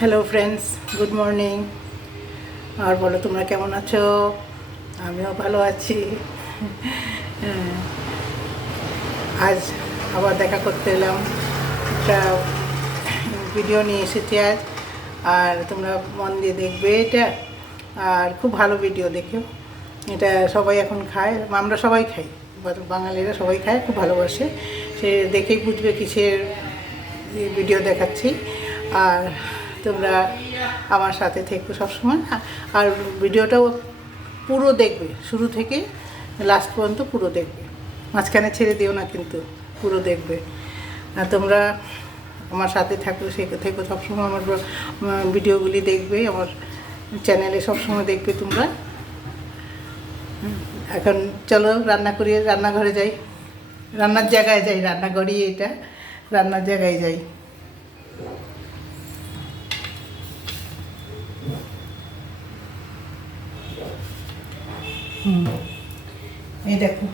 Hello friends, good morning. আর বলো তোমরা কেমন আছো? আমিও ভালো আছি। হ্যাঁ, আজ আবার দেখা করতে এলাম। একটা ভিডিও নিয়ে এসেছি আজ, আর তোমরা মন দিয়ে দেখবে এটা। আর খুব ভালো ভিডিও দেখো। এটা সবাই এখন খায়, আমরা সবাই খাই, বাঙালিরা সবাই খায়, খুব ভালোবাসে। সে দেখেই বুঝবে কিসের ভিডিও দেখাচ্ছি। আর তোমরা আমার সাথে থেকো সবসময়। আর ভিডিওটাও পুরো দেখবে, শুরু থেকে লাস্ট পর্যন্ত পুরো দেখবে, মাঝখানে ছেড়ে দিও না, কিন্তু পুরো দেখবে। আর তোমরা আমার সাথে থাকো, থেকো সবসময়, আমার ভিডিওগুলি দেখবে, আমার চ্যানেলে সবসময় দেখবে তোমরা। এখন চলো রান্না করি, রান্নাঘরে যাই, রান্নার জায়গায় যাই, রান্নাঘরই এটা, রান্নার জায়গায় যাই। এই দেখো,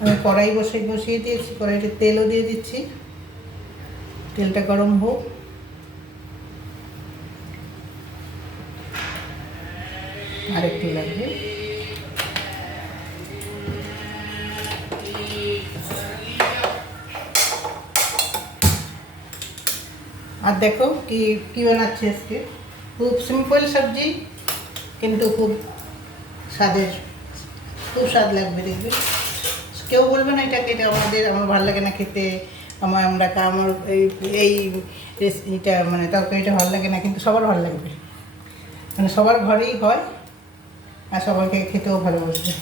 আমি কড়াই বসিয়ে দিয়েছি, কড়াইতে তেলও দিয়ে দিচ্ছি। তেলটা গরম হোক। আরেকটু লাগবে। আর দেখো কি কি বানাচ্ছে আজকে। খুব সিম্পল সবজি, কিন্তু খুব স্বাদের, খুব স্বাদ লাগবে, দেখবে। কেউ বলবে না এটাকে, এটা আমার ভালো লাগে না খেতে, আমার এই রেসিপিটা মানে তরকারিটা ভালো লাগে না, কিন্তু সবার ভালো লাগবে, মানে সবার ঘরেই হয়, আর সবাইকে খেতেও ভালোবাসবে।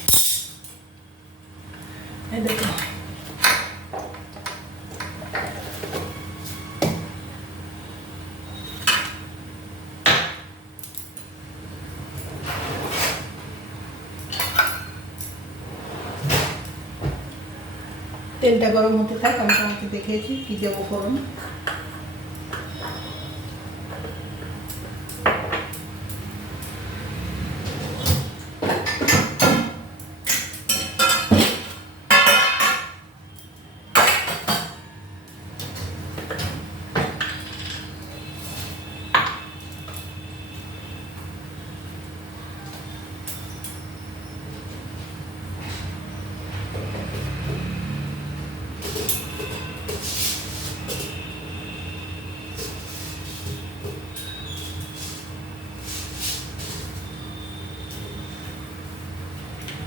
এই দেখো, তেলটা গরম হতে থাক, আমি তোমাকে দেখিয়েছি কী দেবো ফোড়ন।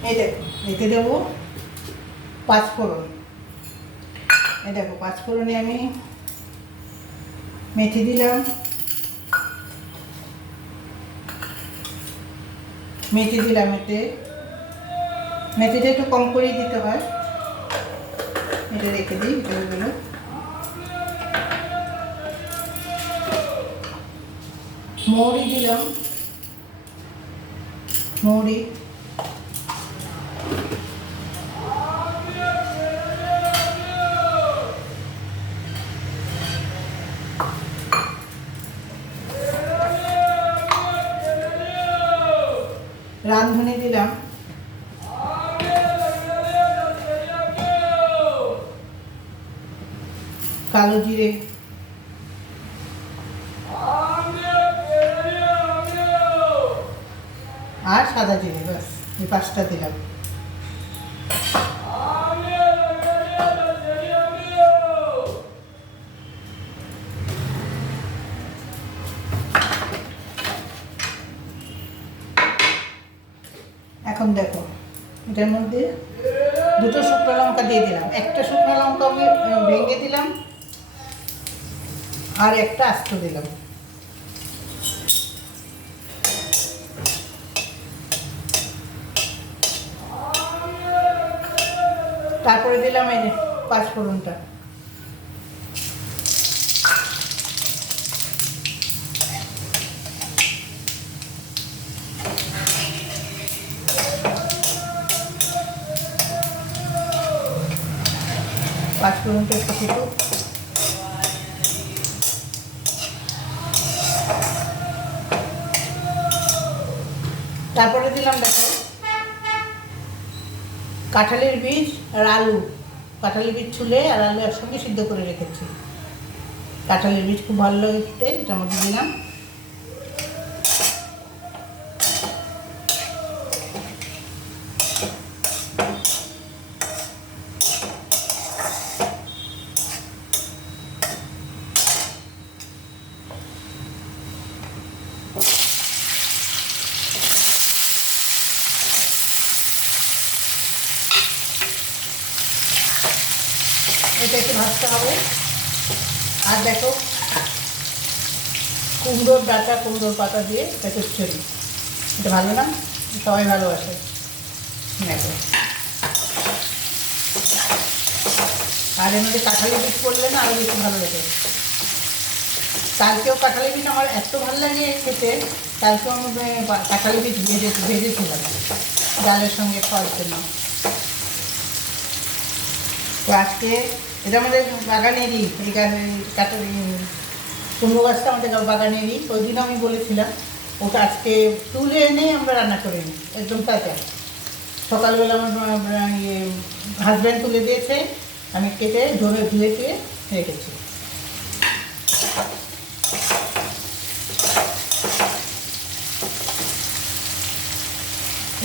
এই দেখো, এতে দেবো পাঁচফোড়ন। এই দেখো, পাঁচফোড়নে আমি মেথি দিলাম, এতে মেথিটা একটু কম করেই দিতে হয়। এটা রেখে দিই, এগুলো মৌরি দিলাম, মৌরি, রাঁধুনি দিলাম, কালো জিরে, আর সাদা জিরে, ব্যাস এই পাঁচটা দিলাম। এখন দেখো, এটার মধ্যে দুটো শুকনো লঙ্কা দিয়ে দিলাম, একটা শুকনো লঙ্কা আমি ভেঙে দিলাম, আর একটা আস্ত দিলাম। তারপরে দিলাম এই যে পাঁচফোড়নটা। পাঁচফোড়নটা একটু ফুটুক। তারপরে দিলাম দেখো কাঁঠালের বীজ আর আলু, কাঁঠালের বীজ ছুলে আর আলু একসঙ্গে সিদ্ধ করে রেখেছি। কাঁঠালের বীজ খুব ভালো লাগে খেতে, এটার মধ্যে দিলাম। এটা একটু ভাজতে হবে। আর দেখো কুমড়োর ডাঁটা, কুমড়োর পাতা দিয়ে এটা চচ্চড়ি, এটা ভালো না? সবাই ভালোবাসে। দেখো, আর এর মধ্যে কাঁঠালি বীজ পড়লে না আরও বেশি ভালো লাগে। কালকেও কাঁঠালি বীজ আমার এত ভালো লাগে খেতে, কালকেও আমি কাঁঠালি বীজ ভেজেছিলাম ডালের সঙ্গে খাওয়ার জন্য। তো আজকে এটা আমাদের বাগানেরই, এই কাঁঠালি কুমড়ো গাছটা আমাদের বাগানেরই। ওই দিনও আমি বলেছিলাম, ওটা আজকে তুলে এনে আমরা রান্না করে নিই, একদম তাজা। সকালবেলা আমার হাজব্যান্ড তুলে দিয়েছে, আমি কেটে ধরে ধুয়ে টুয়ে রেখেছি।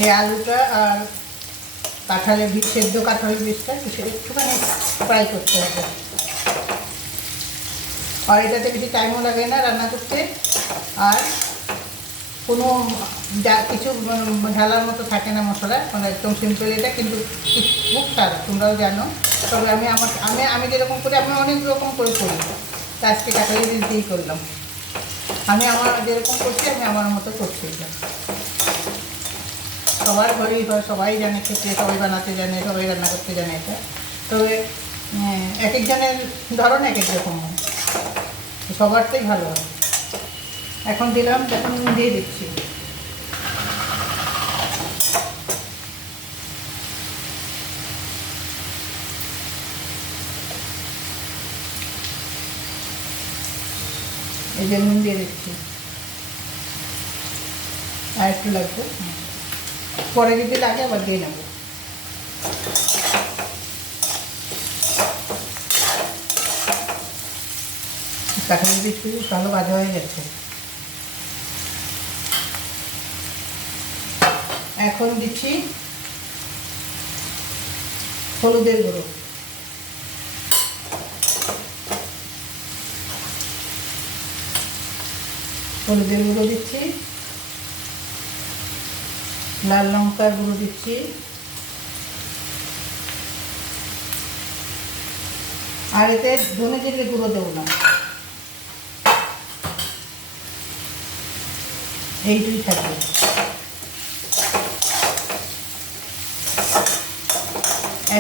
এই আলুটা আর কাঁঠালের বীজ, সেদ্ধ কাঁঠালের বীজটা একটুখানি ফ্রাই করতে হবে। আর এটাতে বেশি টাইমও লাগে না রান্না করতে, আর কোনো কিছু ঢালার মতো থাকে না মশলা, মানে একদম সিম্পল এটা, কিন্তু খুব স্বাদ, তোমরাও জানো। তবে আমি যেরকম করি, আমি অনেক রকম করে করি, তা আজকে কাঁঠালি বীজ দিয়েই করলাম। আমি আমার যেরকম করছি আমি আমার মতো করছি। এটা সবার ঘরেই হয়, সবাই জানে খেতে, সবাই বানাতে জানে, সবাই রান্না করতে জানে এটা। তবে এক একজনের ধরন এক এক রকম হয়, সবারটাই ভালো হয়। এখন দিলাম, এখন দিয়ে দিচ্ছি এই যে নুন দিয়ে দিচ্ছি, আর একটু লাগবে, পরে যদি লাগে আবার দিয়ে নেব। কাঁঠালি বীজ খুব ভালো ভাজা হয়ে গেছে। এখন দিচ্ছি হলুদের গুঁড়ো, হলুদের গুঁড়ো দিচ্ছি, লাল লঙ্কার গুঁড়ো দিচ্ছি, আর এতে ধনে জিরে গুঁড়ো দেবো না, এইটুই থাকবে।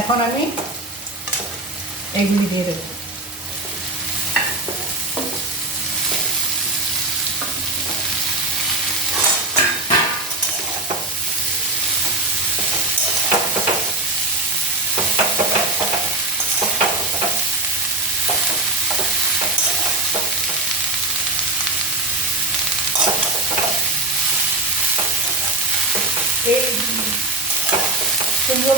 এখন আমি এইগুলি দিয়ে দেবো। এই কুমড়ো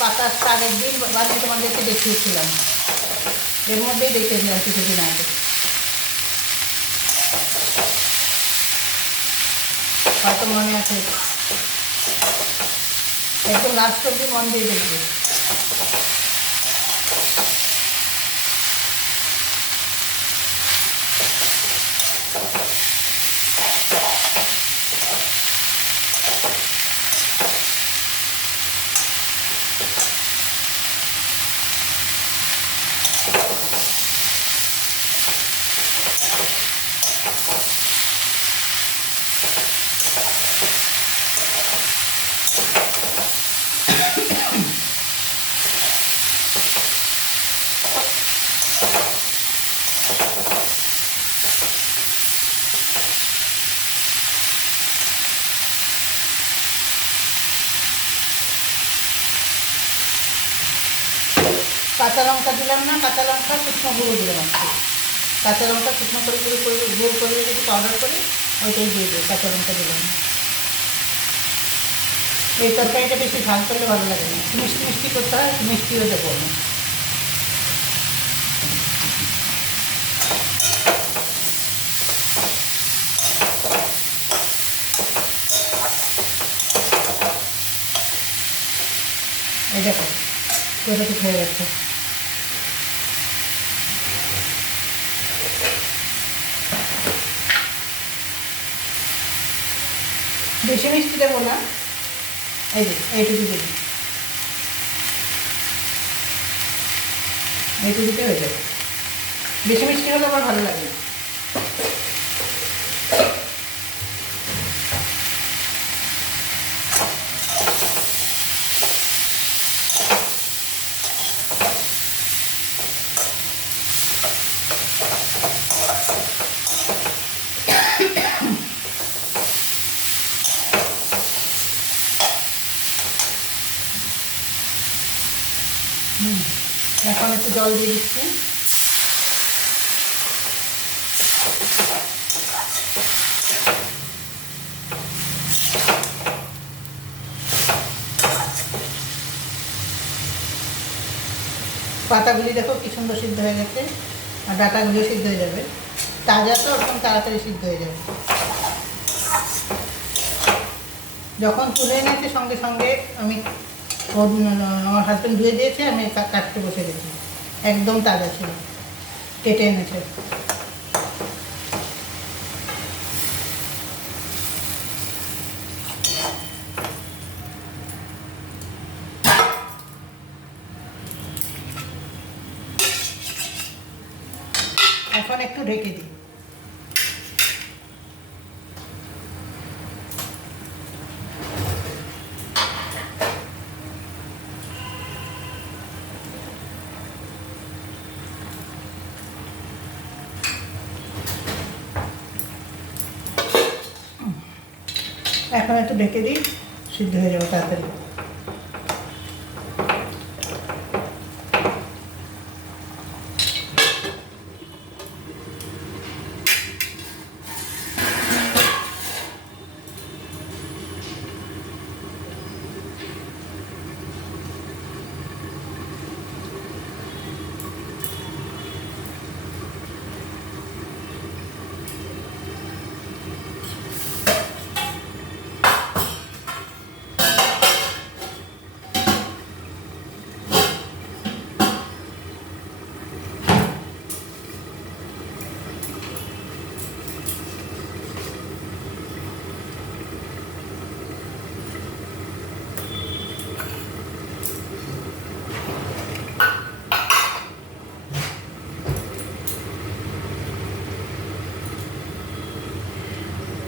পাতার শাকের দিন বানিয়ে তোমাদেরকে দেখিয়েছিলাম, এর মধ্যেই দেখেছিলাম কিছুদিন আগে, হয়তো মনে আছে। একদম লাস্ট অব্দি মন দিয়ে দেখবে। কাঁচা লঙ্কা দিলাম না, কাঁচা লঙ্কা শুকনো গুঁড়ো দিলাম আজকে। কাঁচা লঙ্কা শুকনো করে গুঁড়ো করে যদি পাউডার করি ওইটাই দিয়ে দিই, কাঁচা লঙ্কা দিলাম না। এই তরকারিটা বেশি ঝাল করলে ভালো লাগে না, মিষ্টি মিষ্টি করতে হয়, মিষ্টিও দেবো আমি। দেখো কোথা ঠিক হয়ে গেছে। বেশি মিষ্টি দেবো না, এই যে এইটুকু দিবি, এইটুকুতে হয়ে যাবে। বেশি মিষ্টি হলে আমার ভালো লাগে না। এখন একটু জল দিয়ে দিচ্ছি। পাতাগুলি দেখো কি সুন্দর সিদ্ধ হয়ে গেছে, আর ডাটাগুলি সিদ্ধ হয়ে যাবে। তাজা তো ওরকম তাড়াতাড়ি সিদ্ধ হয়ে যাবে। যখন তুলে এনেছে সঙ্গে সঙ্গে আমি আমার হাজব্যান্ড ধুয়ে দিয়েছে, আমি কাটতে বসে গেছি। একদম তাজা ছিল, কেটে এনেছে। এখন একটু ঢেকে দিই। এখন একটু ঢেকে দিই, সিদ্ধ হয়ে যাবে তাড়াতাড়ি।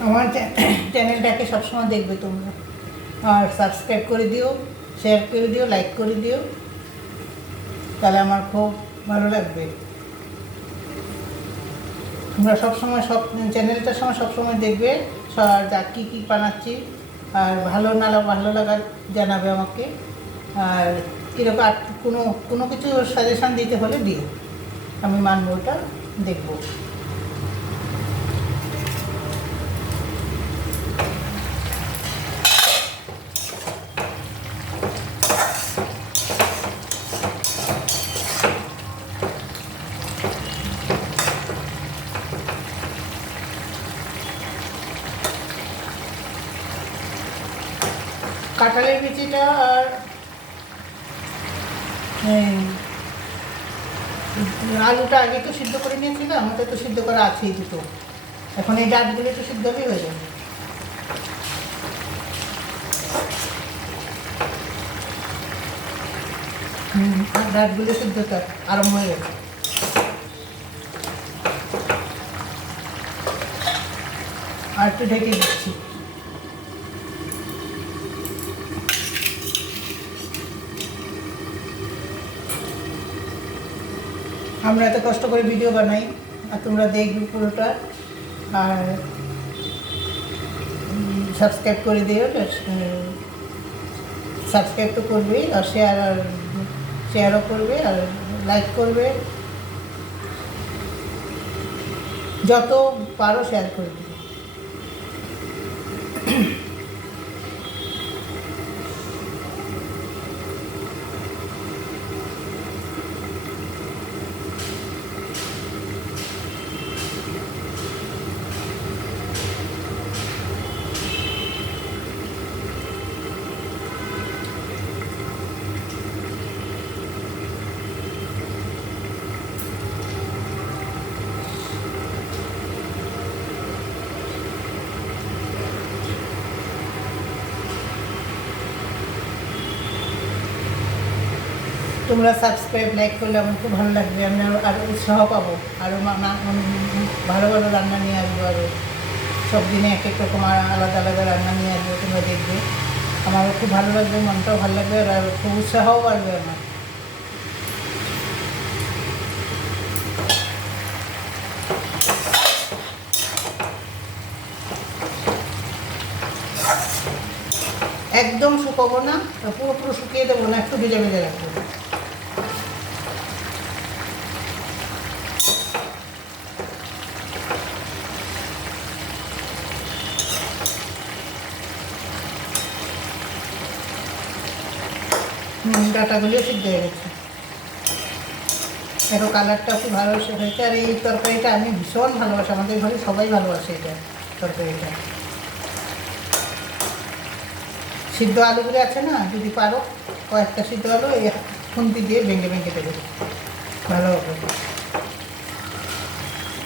আমার চ্যানেলটাকে সবসময় দেখবে তোমরা, আর সাবস্ক্রাইব করে দিও, শেয়ার করে দিও, লাইক করে দিও, তাহলে আমার খুব ভালো লাগবে। তোমরা সবসময় সব চ্যানেলটার সময় সবসময় দেখবে, যা কী কী বানাচ্ছি, আর ভালো না ভালো লাগার জানাবে আমাকে। আর কীরকম আর কোনো কিছু সাজেশান দিতে হলে দিও, আমি মানব, ওটা দেখবো। কাঁঠালের বিচিটা আর আলুটা আগে তো সিদ্ধ করে নিয়েছিলাম, আমাদের তো সিদ্ধ করা আছেই দুটো। এখন এই ডাঁটগুলো তো সিদ্ধ হয়ে যাবে। ডাঁটগুলো সিদ্ধটা আরম্ভ হয়ে গেছে। আর একটু ঢেকে দিচ্ছি। আমরা এত কষ্ট করে ভিডিও বানাই, আর তোমরা দেখবে পুরোটা, আর সাবস্ক্রাইব করে দিও। সাবস্ক্রাইব তো করবেই, আর শেয়ারও করবে, আর লাইক করবে, যত পারো শেয়ার করে দিবে। তোমরা সাবস্ক্রাইব লাইক করলে আমার খুব ভালো লাগবে, আমি আরও উৎসাহ পাবো, আরও ভালো ভালো রান্না নিয়ে আসবো, আরও সব দিনে এক এক রকম আলাদা আলাদা রান্না নিয়ে আসবো, তোমরা দেখবে, আমারও খুব ভালো লাগবে, মনটাও ভালো লাগবে, আর খুব উৎসাহও বাড়বে আমার। একদম শুকাবো না, পুরো শুকিয়ে দেবো না, একটু ভেজে ভেজে রাখবো। ডাটাগুলিও সিদ্ধ হয়ে গেছে, এরও কালারটা খুব ভালো হয়েছে। আর এই তরকারিটা আমি ভীষণ ভালোবাসি, আমাদের ঘরে সবাই ভালোবাসে এটা, তরকারিটা। সিদ্ধ আলুগুলো আছে না, যদি পারো কয়েকটা সিদ্ধ আলু এই খুন্তি দিয়ে ভেঙে ভেঙে দেবে, ভালো হবে।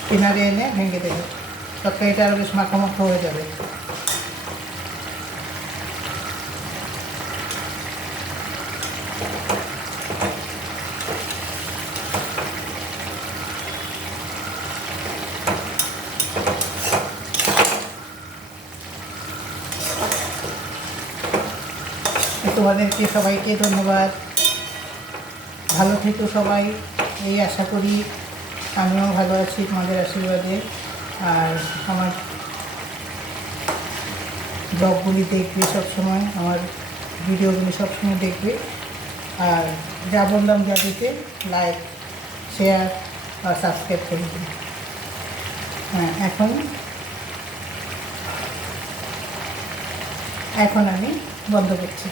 কিনারে এনে ভেঙে দেবে, তরকারিটা আরও বেশ মাখা মাখা হয়ে যাবে। তোমাদেরকে সবাইকে ধন্যবাদ, ভালো থেকো সবাই, এই আশা করি। আমিও ভালো আছি তোমাদের আশীর্বাদে। আর আমার ব্লগগুলি দেখবে সবসময়, আমার ভিডিওগুলি সবসময় দেখবে। আর যা বললাম যা দিতে লাইক শেয়ার আর সাবস্ক্রাইব করে দিন। হ্যাঁ, এখন আমি বন্ধ করছি।